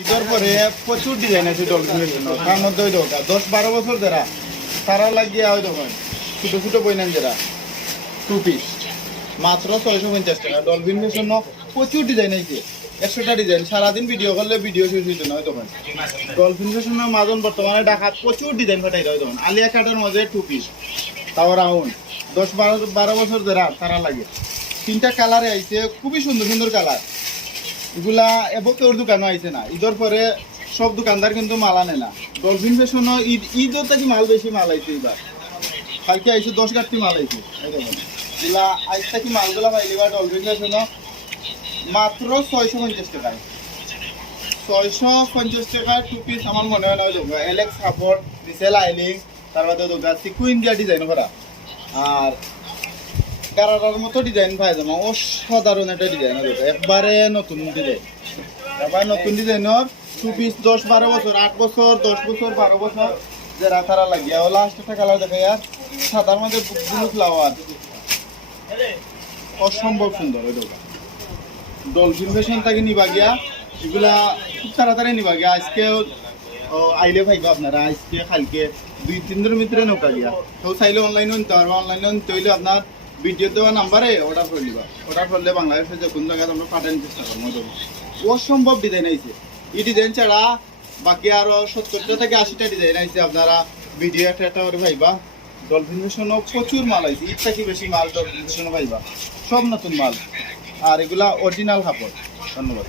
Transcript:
ঈদের পরে প্রচুর ডিজাইন আছে ডলফিনের জন্য। তার মধ্যে ওই দোকা দশ বারো বছর যারা, তারা লাগিয়ে ওই দোকান ছোটো ছোটো বইনান যারা টু পিস মাত্র ছয়শো পঞ্চাশ টাকা। ডলফিনের জন্য প্রচুর ডিজাইন আছে। একশোটা ডিজাইন সারাদিন ভিডিও করলে ভিডিও শেষ হইতো না দোকান ডলফিন ফ্যাশনের মাজন বর্তমানে ঢাকাত প্রচুর ডিজাইন ফাটাই ওই দোকান আলিয়া কাটের মধ্যে টু পিস তাও রাউন্ড দশ বারো বারো বছর যারা, তারা লাগে। তিনটা কালারে আইছে, খুবই সুন্দর সুন্দর কালার এগুলা এবার কেউ দোকানও আইছে না। ঈদের পরে সব দোকানদার কিন্তু মাল আনে না। ডলফিন ফ্যাশনও ঈদ ঈদের থেকে মাল বেশি মাল আইছে এবার কালকে আইছে দশ গাঁটি মাল আইছে। এগুলা আইস থেকে মালগুলা পাইলে বা ডলফিন ফ্যাশনও মাত্র ছয়শো পঞ্চাশ টাকায়। ছয়শো পঞ্চাশ টাকা টু পিস আমার মনে হয় না এলেক্স কাপড় রিসেল আইলিং তারপরে দোকান সিকুইন দিয়া ডিজাইন করা। আর গারার মতো ডিজাইন পাই যাব অসাধারণ একটা ডিজাইন একবারে নতুন ডিজাইন এবার নতুন ডিজাইনের টু পিস দশ বারো বছর, আট বছর, দশ বছর, বারো বছর যে রাতারা লাগিয়া, ও লাস্ট একটা কালার দেখা আর সাদার মধ্যে ব্লু ফ্লাওয়ার অসম্ভব সুন্দর ওই দোকান। ডলফিন ফ্যাশন থেকে নিবা গিয়া, এগুলা খুব তাড়াতাড়ি নিবা গিয়া। আজকে আইলে ভাইবা আপনারা, আজকে, কালকে, দুই তিন দিনের ভিতরে নৌকা গিয়া। তো চাইলে অনলাইনে নিতে পারব। অনলাইনে নিতে হইলে আপনার ভিডিও দেওয়া নাম্বারে অর্ডার করে নিবা অর্ডার করলে বাংলাদেশে যে কোন জায়গায় আমরা পাঠানোর চেষ্টা করব অসম্ভব ডিজাইন আইছে। এই ডিজাইন ছাড়া বাকি আরও সত্তরটা থেকে আশিটা ডিজাইন আইছে। আপনারা ভিডিও একটা একটা করে ভাইবা ডলফিন ফ্যাশনও প্রচুর মাল আইছে। ইট থেকে বেশি মাল ডলফিন ফ্যাশনও ভাইবা সব নতুন মাল। আর এগুলা অরিজিনাল কাপড়। ধন্যবাদ।